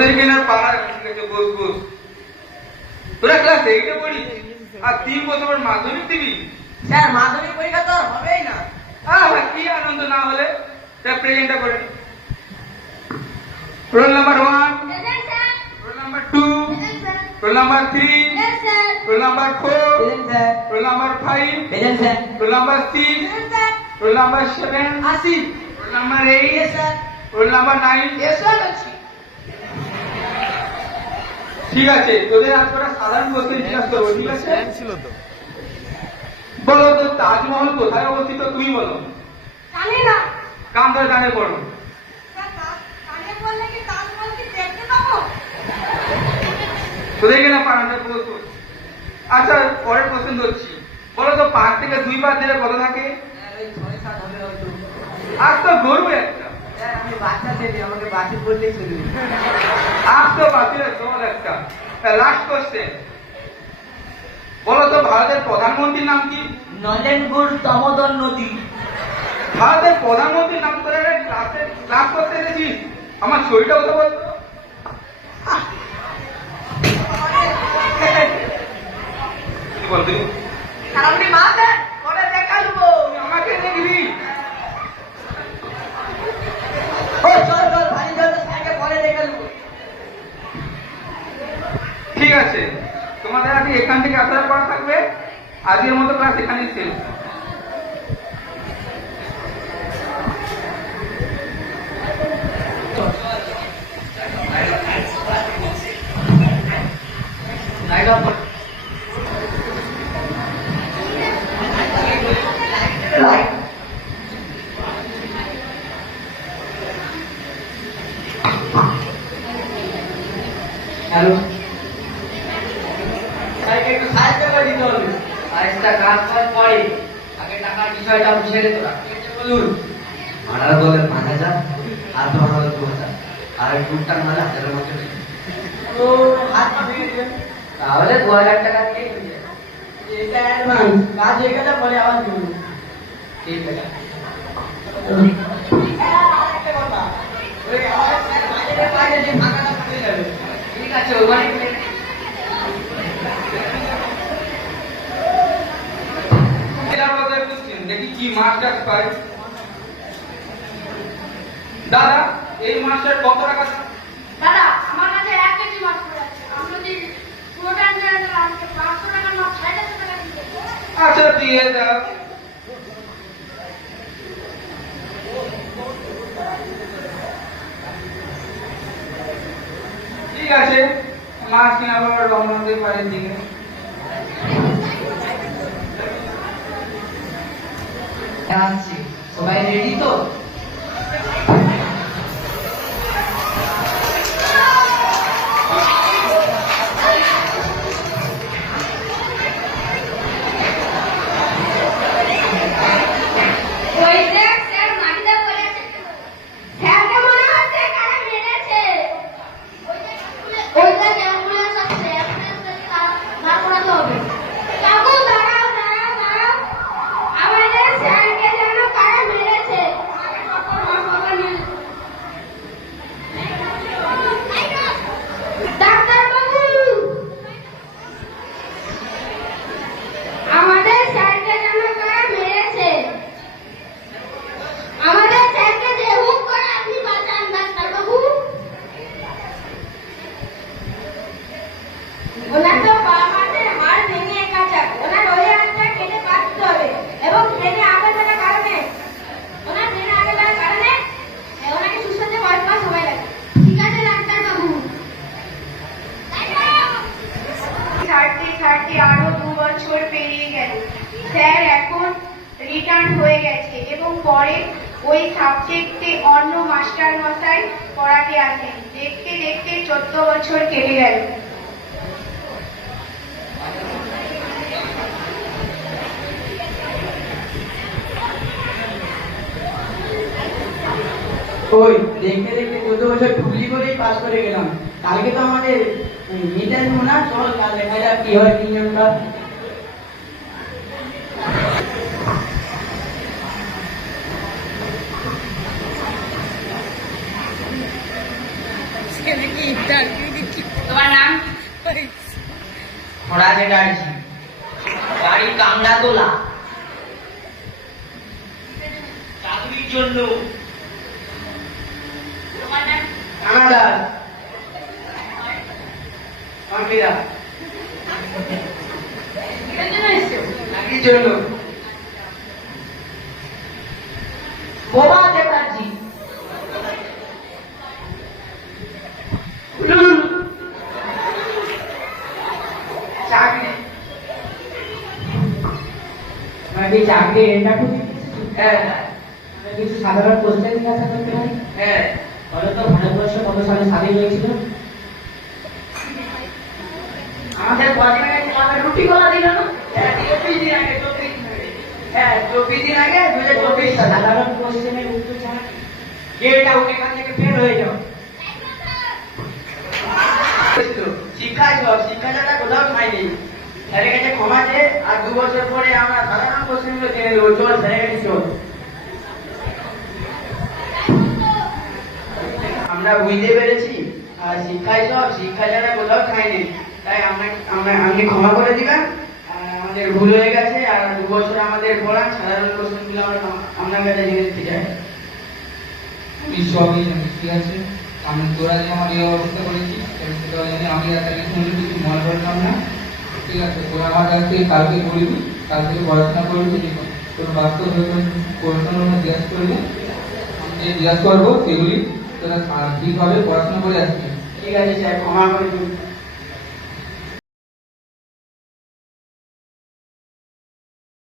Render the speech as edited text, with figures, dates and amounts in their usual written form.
তোদেরকে না পাড়া ঠিক আছে, বস বস। তোরা ক্লাস 8-এ পড়িস আর 3 বছর মাধ্যমিক দিবি? স্যার মাধ্যমিক পরীক্ষা তো আর হবেই না। কি আনন্দ না হলে প্রেজেন্টটা করে। Roll number 1, roll number 2, roll number 3, roll number 4, roll number 5, roll number 6, roll number 7, roll number 8, roll number 9। ঠিক আছে, তোদের আজ করা সাধারণ প্রশ্ন জিজ্ঞাসা করবো, ঠিক আছে? বলো তো তাজমহল কোথায় অবস্থিত? তুমি বলো। কান ধরে কানে পড়ো। তোদেরকে না পারানো বলতো। আচ্ছা, পরের প্রশ্ন ধরছি। বলো তো 5 থেকে 2 বাদ দিলে কত থাকে? আজ তো গরু একটা। আমি বাচ্চা ছেলে, আমাকে বাকি বললেই চলবে। আজ তো বাতিলের জল একটা। লাস্ট কোশ্চেন, বলো তো ভারতের প্রধানমন্ত্রীর নাম কি? নলেনগুর দামোদর নদী। ভারতের প্রধানমন্ত্রীর নাম করে ক্লাস করতে এসেছিস? আমার শরীরটা কথা বলতো। কি বলবি? আপনি মাথা পরে দেখা দেবো। আমাকে দেখবি? ঠিক আছে, তোমাদের আজকে এখান থেকে আসার পড়া থাকবে। আজকের মতো ক্লাস এখানেই শেষ। হ্যালো, একটু সাহায্য করে দিতে হবে। আরেকটা কাজ করার পরে আগে টাকার বিষয়টা বুঝে রে তোরা। বলুন, ভাড়া বলে 5,000, আর তো ভাড়া 2,000, আর টুকটাক মানে 1,000-এর মধ্যে তো হাত পাঠিয়ে দিবেন। তাহলে 2,000 টাকা দিয়ে দিবে। এটা অ্যাডভান্স, কাজ হয়ে গেলে পরে আবার দেবো। ঠিক আছে। আরেকটা কথা, ওই আমাদের বাজেটের বাইরে যে টাকাটা পড়ে যাবে। ঠিক আছে, ওখানে দেখি কি মাস্টার পাই। দাদা, এই মাস্টার কত টাকা? দাদা, আমার কাছে 1 কেজি মাছ পড়ে আছে। আমি যদি পুরোটা নিয়ে আসলে আমাকে 500 টাকার মাছ 5,500 টাকা দিতে হবে। আচ্ছা, দিয়ে দাও। ঠিক আছে, মাছ নিয়ে আবার রওনা হতে পারেন দিকে। আসছি, সবাই রেডি তো? ওই দেখ, স্যার মাটিতে পড়ে আছে। স্যারকে মনে হচ্ছে কারা মেরেছে। ওই দেখ অ্যাম্বুলেন্স আসছে। অ্যাম্বুলেন্সকে দাঁড় করাতে হবে। কাকু, দাঁড়াও দাঁড়াও দাঁড়াও। আমাদের স্যারকে যেন কারা মেরেছে। ডাক্তারবাবু, আমাদের স্যারকে যেন কারা মেরেছে। আমাদের স্যারকে যে হুক করে আপনি বাঁচান ডাক্তারবাবু। ওনার তো আমাদের হাড় ভেঙে একাচাক। ওনার ওই হাড়টা কেটে কাটতে হবে এবং ট্রেনে আগে থাকার কারণে ওনাকে সুস্থ হতে কয়েক মাস সময় লাগে। ঠিক আছে ডাক্তারবাবু। ছাড়তে আরো 2 বছর পেরিয়ে গেল। স্যার এখন রিটার্ন হয়ে গেছে এবং পরে ওই সাবজেক্টে অন্য মাস্টার মশাই পড়াতে আসেন। দেখতে দেখতে 14 বছর কেটে গেল। ওই দেখতে দেখতে 14 বছর টুকলি করেই পাস করে গেলাম। কালকে তো আমাদের ইন্টারভিউ না, চল কাল দেখা যাক কি হয় 3 জনটা। ছেলেকে তোমার নাম? ঘোড়া চ্যাটার্জি, গাড়ি কামড়া তোলা, চাকরির জন্য। তোমার নাম? কানাডা, কামিরা, কিসের জন্য এসছো? চাকরির জন্য। বোবা চ্যাটার্জি, চাকরি। চাকরি ইন্টারভিউ হ্যাঁ কিছু সাধারণ কোশ্চেন জিজ্ঞাসা করতে পারি? হ্যাঁ। বলো তো ভারতবর্ষ কত সালে স্বাধীন হয়েছিল? আমাদের কদিন আগে আমাদের রুটি কলা দিল না? হ্যাঁ 24 দিন আগে, 24 দিন আগে। হ্যাঁ 24 দিন আগে 2024 সালে। সাধারণ কোশ্চেনের উত্তর ছাড়া গেটটা উঠে এখান থেকে ফের হয়ে যাও। শিক্ষাই সব, শিক্ষা ছাড়া কোথাও ঠাঁই নেই। স্যারের কাছে ক্ষমা চেয়ে আর 2 বছর পরে আমরা সাধারণ কোশ্চেনগুলো জেনে দেবো। চল স্যারের কাছে চল। আমরা বুঝতে পেরেছি আর শিক্ষাই সব, শিক্ষা ছাড়া কোথাও ঠাঁই নেই। তাই আমাকে ক্ষমা করে দিবেন। আমাদের ভুল হয়ে গেছে আর 2 বছর আমাদের পড়ান সাধারণ কোশ্চেনগুলো আমরা আপনার কাছে জেনে দিতে চাই। আমি সবই জানি, ঠিক আছে? আমি তোরা যে আমার এই অবস্থা করেছিস তোরা জানি, আমি একটা কিছু কিছু মনে করলাম না, ঠিক আছে? তোরা আমার কাছ থেকে কালকে বলবি, কাল থেকে পড়াশোনা করবি, তোর বাস্তব প্রশ্নগুলো জিজ্ঞাসা করবি, আমি যে জিজ্ঞাসা করবো সেগুলি তোরা ঠিকভাবে পড়াশোনা করে আসবি। ঠিক আছে স্যার, ক্ষমা করে দিন।